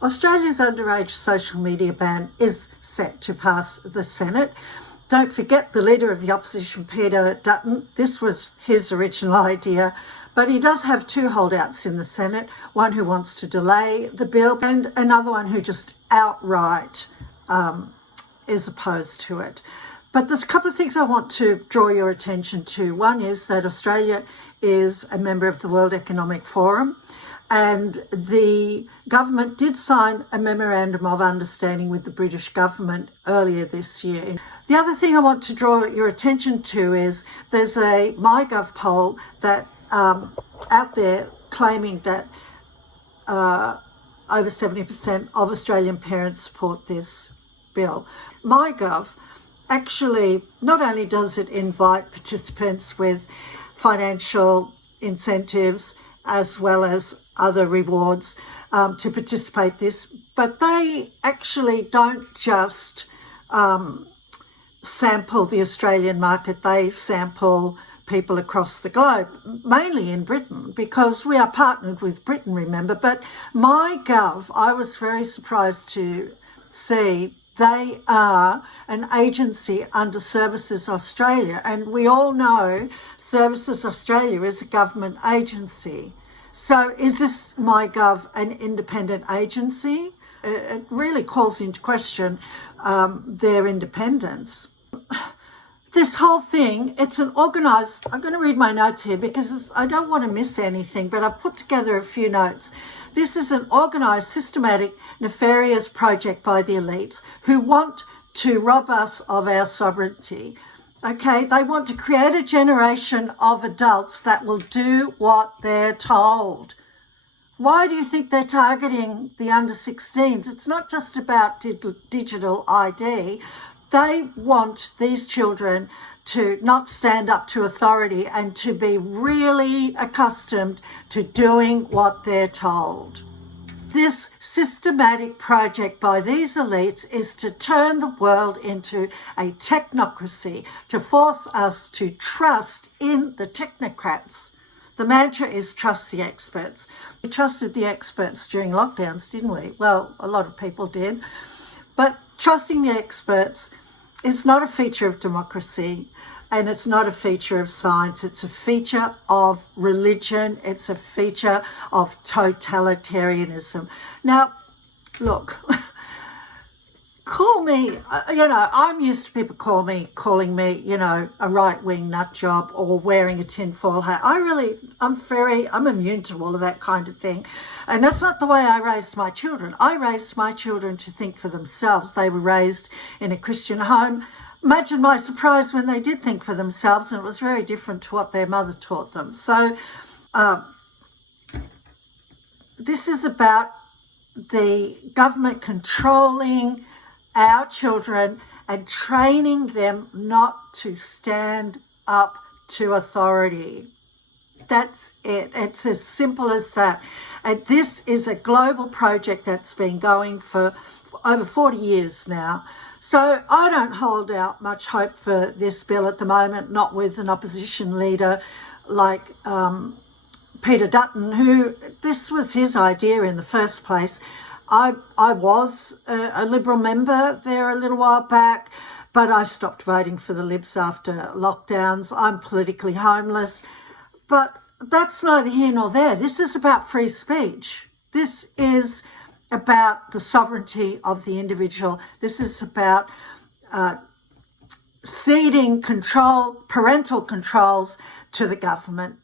Australia's underage social media ban is set to pass the Senate. Don't forget the Leader of the Opposition, Peter Dutton. This was his original idea, but he does have two holdouts in the Senate, one who wants to delay the bill and another one who just outright is opposed to it. But there's a couple of things I want to draw your attention to. One is that Australia is a member of the World Economic Forum, and the government did sign a memorandum of understanding with the British government earlier this year. The other thing I want to draw your attention to is there's a MyGov poll that out there claiming that over 70% of Australian parents support this bill. MyGov actually, not only does it invite participants with financial incentives as well as other rewards to participate this, but they actually don't just sample the Australian market, they sample people across the globe, mainly in Britain, because we are partnered with Britain, remember. But MyGov, I was very surprised to see they are an agency under Services Australia, and we all know Services Australia is a government agency. So is this MyGov an independent agency? It really calls into question their independence. This whole thing, it's an organised, I'm going to read my notes here because I don't want to miss anything, but I've put together a few notes. This is an organised, systematic, nefarious project by the elites who want to rob us of our sovereignty. Okay, they want to create a generation of adults that will do what they're told. Why do you think they're targeting the under 16s? It's not just about digital ID. They want these children to not stand up to authority and to be really accustomed to doing what they're told. This systematic project by these elites is to turn the world into a technocracy, to force us to trust in the technocrats. The mantra is trust the experts. We trusted the experts during lockdowns, didn't we? Well, a lot of people did. But trusting the experts is not a feature of democracy, and it's not a feature of science. It's a feature of religion. It's a feature of totalitarianism. Now, look, call me, I'm used to people calling me, a right-wing nut job or wearing a tinfoil hat. I'm immune to all of that kind of thing. And that's not the way I raised my children. I raised my children to think for themselves. They were raised in a Christian home. Imagine my surprise when they did think for themselves, and it was very different to what their mother taught them. So this is about the government controlling our children and training them not to stand up to authority. That's it. It's as simple as that. And this is a global project that's been going for over 40 years now. So I don't hold out much hope for this bill at the moment, not with an opposition leader like Peter Dutton, who this was his idea in the first place. I was a Liberal member there a little while back, but I stopped voting for the Libs after lockdowns. I'm politically homeless, but that's neither here nor there. This is about free speech. This is about the sovereignty of the individual. This is about ceding control, parental controls to the government.